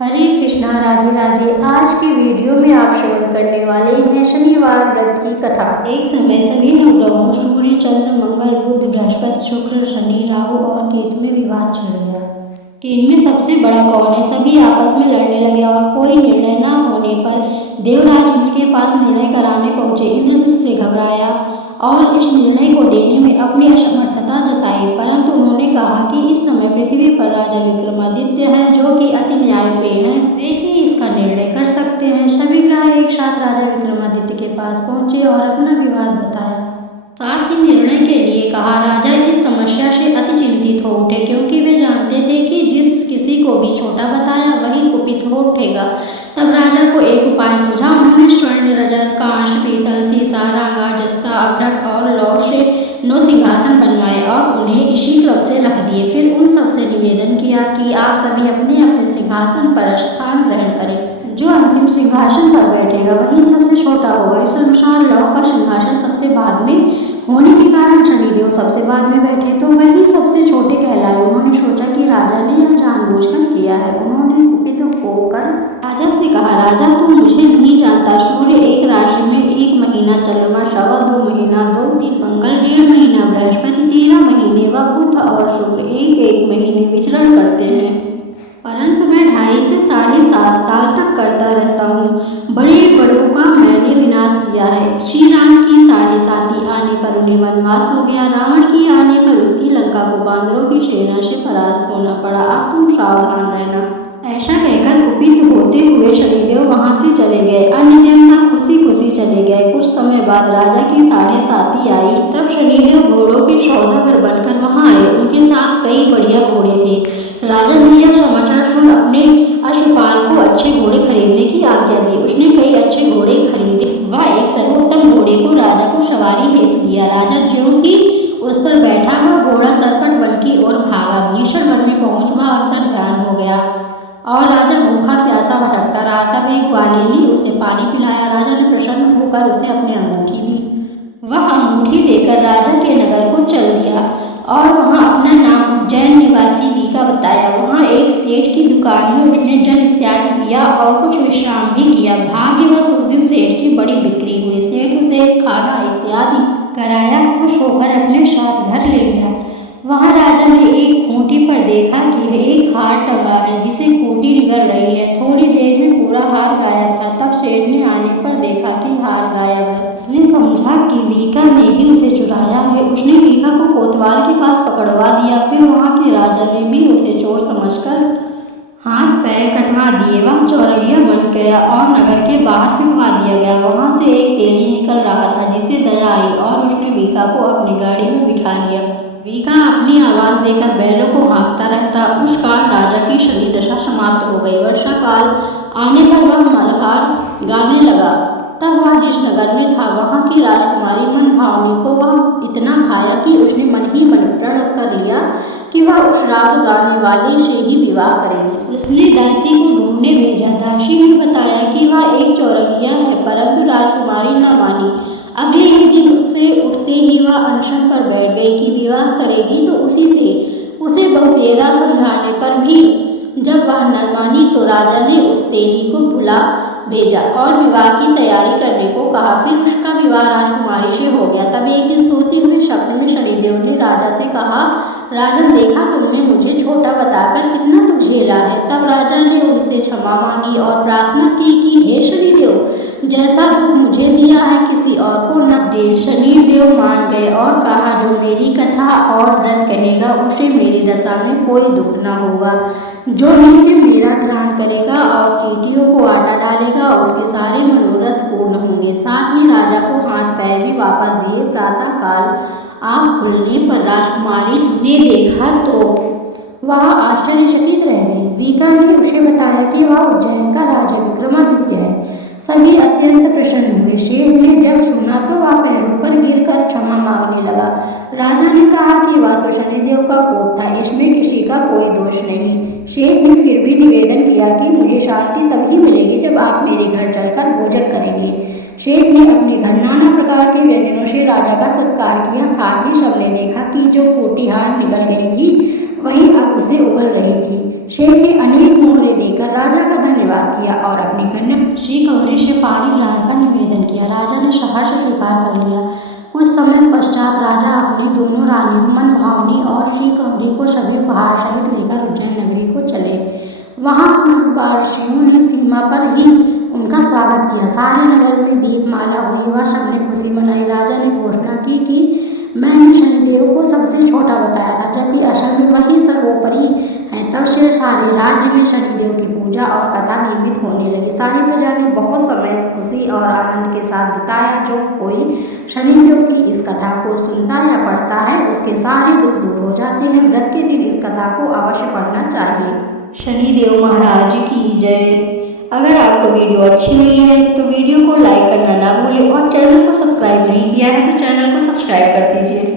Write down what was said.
हरे कृष्णा, राधे राधे। आज की वीडियो में आप श्रवण करने वाले हैं शनिवार व्रत की कथा। एक समय सभी नवग्रहों सूर्य, चंद्र, मंगल, बुध, बृहस्पति, शुक्र, शनि, राहु और केतु में विवाद छिड़ गया कि इनमें सबसे बड़ा कौन है। सभी आपस में लड़ने लगे और कोई निर्णय न होने पर देवराज इंद्र के पास निर्णय कराने पहुंचे। इंद्र से घबराया और इस निर्णय को देने में अपनी असमर्थता जताई, परंतु उन्होंने कहा कि इस समय पृथ्वी पर राजा विक्रमादित्य हैं, जो कि अति न्यायप्रिय हैं। वे ही इसका निर्णय कर सकते हैं। सभी ग्रह एक साथ राजा विक्रमादित्य के पास पहुंचे और अपना विवाद बताया, साथ ही निर्णय के लिए कहा। राजा इस समस्या से अति चिंतित हो उठे, क्योंकि वे जानते थे कि जिस किसी को भी छोटा बताया वही कुपित हो उठेगा। तब राजा को एक उपाय सूझा। उन्होंने स्वर्ण, रजत, कांच, पीतल, सीसा, रांगा, जस्ता, अभ्रक और लौह से 9 सिंहासन बनवाए और उन्हें इसी क्रम से रख दिए। फिर उन सबसे निवेदन किया कि आप सभी अपने अपने सिंहासन पर स्थान ग्रहण करें। जो अंतिम सिंहासन पर बैठेगा वही सबसे छोटा होगा। इस अनुसार लौह का सिंहासन सबसे बाद में होने के कारण शनिदेव सबसे बाद में बैठे, तो वही सबसे छोटे कहलाए। उन्होंने सोचा कि राजा ने यह जानबूझकर किया है। उन्होंने कुपित होकर राजा से कहा, राजा तुम मुझे नहीं जानता। सूर्य एक राशि में 1 महीना, चंद्रमा 2.25 महीना, 2-3 मंगल, 1.5 महीना बृहस्पति, 13 महीने व बुध और शुक्र 1-1 महीने विचरण करते हैं, परंतु मैं 2.5 से 7.5 साल तक करता रहता हूँ। बड़े बड़ों का मैंने विनाश किया है। श्री राम की 7.5 आने पर उन्हें वनवास हो गया। रावण की आने पर उसकी लंका को बांदरों की सेना से परास्त होना पड़ा। अब तुम सावधान रहना। ऐसा कहकर कुपित होते हुए शनिदेव वहां से चले गए। अन्य देवता खुशी खुशी चले गए। कुछ समय बाद राजा की 7.5 आई। तब शनिदेव घोड़ों के सौदागर बनकर वहां आए। उनके साथ कई बढ़िया घोड़े थे। राजा ने यह समाचार सुन अपने अश्वपाल को अच्छे घोड़े खरीदने की आज्ञा दी। उसने कई अच्छे घोड़े खरीदे। वह एक सर्वोत्तम घोड़े को राजा को सवारी हेतु दिया। राजा ज्यों ही उस पर बैठा, वह घोड़ा सरपट वन की ओर भागा। भीषण वन में पहुंच वह अंतर ध्यान हो गया और राजा भूखा प्यासा भटकता रहा। तब एक ग्वालिनी ने उसे पानी पिलाया। राजा ने प्रसन्न होकर उसे अपनी अंगूठी दी। वह अंगूठी देकर राजा के नगर को चल दिया और वहां अपना नाम उज्जैन निवासी वीका बताया। वहां एक सेठ की दुकान में उसने जल इत्यादि पिया और कुछ विश्राम भी किया। भाग्यवश उस दिन सेठ की बड़ी बिक्री हुई। सेठ उसे खाना इत्यादि कराया, खुश होकर अपने साथ घर ले गया। वहां राजा ने एक खूंटी पर देखा कि एक हार टंगा है, जिसे खूंटी निगल रही है। थोड़ी देर में पूरा हार गायब था। तब सेठ ने आने पर देखा कि हार गायब है। उसने समझा कि वीका ने ही उसे चुराया है। उसने वीका को कोतवाल के पास पकड़वा दिया। फिर वहां के राजा ने भी उसे चोर समझकर हाथ पैर कटवा दिए। वह चौरंगिया बन गया और नगर के बाहर फिरवा दिया गया। वहां से एक तेली निकल रहा था, जिसे दया आई और उसने वीका को अपनी गाड़ी में बिठा लिया। वीका अपनी आवाज देकर बैलों को हाँकता रहता। उस काल राजा की शनि दशा समाप्त हो गई। वर्षा काल आने पर वह मल्हार गाने लगा। तब वह जिस नगर में था, वहां की राजकुमारी मनभावनी को वह इतना भाया कि उसने मन ही मन प्रण कर लिया कि वह उस राग गाने वाले से ही विवाह करेगी। उसने दासी को ढूंढने भेजा। दासी ने बताया कि वह एक चौरंगिया है, परंतु राजकुमारी न मानी। अगले ही दिन उससे उठते ही वह अनशन पर बैठ गई कि विवाह करेगी तो उसी से। उसे बहुतेरा समझाने पर भी जब वह न मानी, तो राजा ने उस तेली को बुला भेजा और विवाह की तैयारी करने को कहा। फिर उसका विवाह राजकुमारी से हो गया। तब एक दिन सोते हुए सपने में शनिदेव ने राजा से कहा, राजन, देखा तुमने मुझे छोटा बताकर कितना दुख झेला है। तब राजा ने उनसे क्षमा मांगी और प्रार्थना की कि हे शनिदेव, जैसा दुख मुझे दिया है किसी और को न दे। शनिदेव मान गए और कहा, जो मेरी कथा और व्रत कहेगा उसे मेरी दशा में कोई दुख न होगा। जो नित्य मेरा ध्यान करेगा और चींटियों को आटा डालेगा, उसके सारे मनोरथ पूर्ण होंगे। साथ ही राजा को हाथ पैर भी वापस दिए। प्रातः काल आँख खुलने पर राजकुमारी ने देखा तो वह आश्चर्यचकित रह गई। वीका ने उसे बताया कि वह उज्जैन का राजा विक्रमादित्य है। सभी अत्यंत प्रसन्न हुए। शेठ ने जब सुना तो वह पैरों पर गिरकर क्षमा मांगने लगा। राजा ने कहा कि वह तो शनिदेव का कोप था, इसमें किसी का कोई दोष नहीं। शेठ ने फिर भी निवेदन किया कि मुझे शांति तभी मिलेगी जब आप मेरे घर चलकर भोजन करेंगे। शेठ ने अपने घर नाना प्रकार के व्यंजनों से राजा का सत्कार किया। साथ ही सबने देखा कि जो खोटी हार निकल गई थी, वही अब उसे उगल रही थी। शेख ने अनेक मोहरे देकर राजा का दिया और अपनी कन्या श्री गौरी से पाणी ग्रहण का निवेदन किया। राजा ने सहर्ष स्वीकार कर लिया। कुछ समय पश्चात राजा अपनी दोनों रानियों मनभावनी और श्री गौरी को सभी उपहार सहित लेकर उज्जैन नगरी को चले। वहां पुरवासियों ने सीमा पर ही उनका स्वागत किया। सारे नगर में दीपमाला हुई व सबने खुशी मनाई। राजा ने घोषणा की कि मैंने शनिदेव को सबसे छोटा बताया था, जबकि असल में वही सर्वोपरि है। तब से सारे राज्य में शनिदेव की पूजा और कथा नियमित होने लगी। सारी प्रजा ने बहुत समय खुशी और आनंद के साथ बिताया। जो कोई शनिदेव की इस कथा को सुनता या पढ़ता है, उसके सारे दुख दूर हो जाते हैं। व्रत के दिन इस कथा को अवश्य पढ़ना चाहिए। शनिदेव महाराज की जय। अगर आपको वीडियो अच्छी लगी है तो वीडियो को लाइक करना ना भूलें और चैनल को सब्सक्राइब नहीं किया है तो चैनल को सब्सक्राइब कर दीजिए।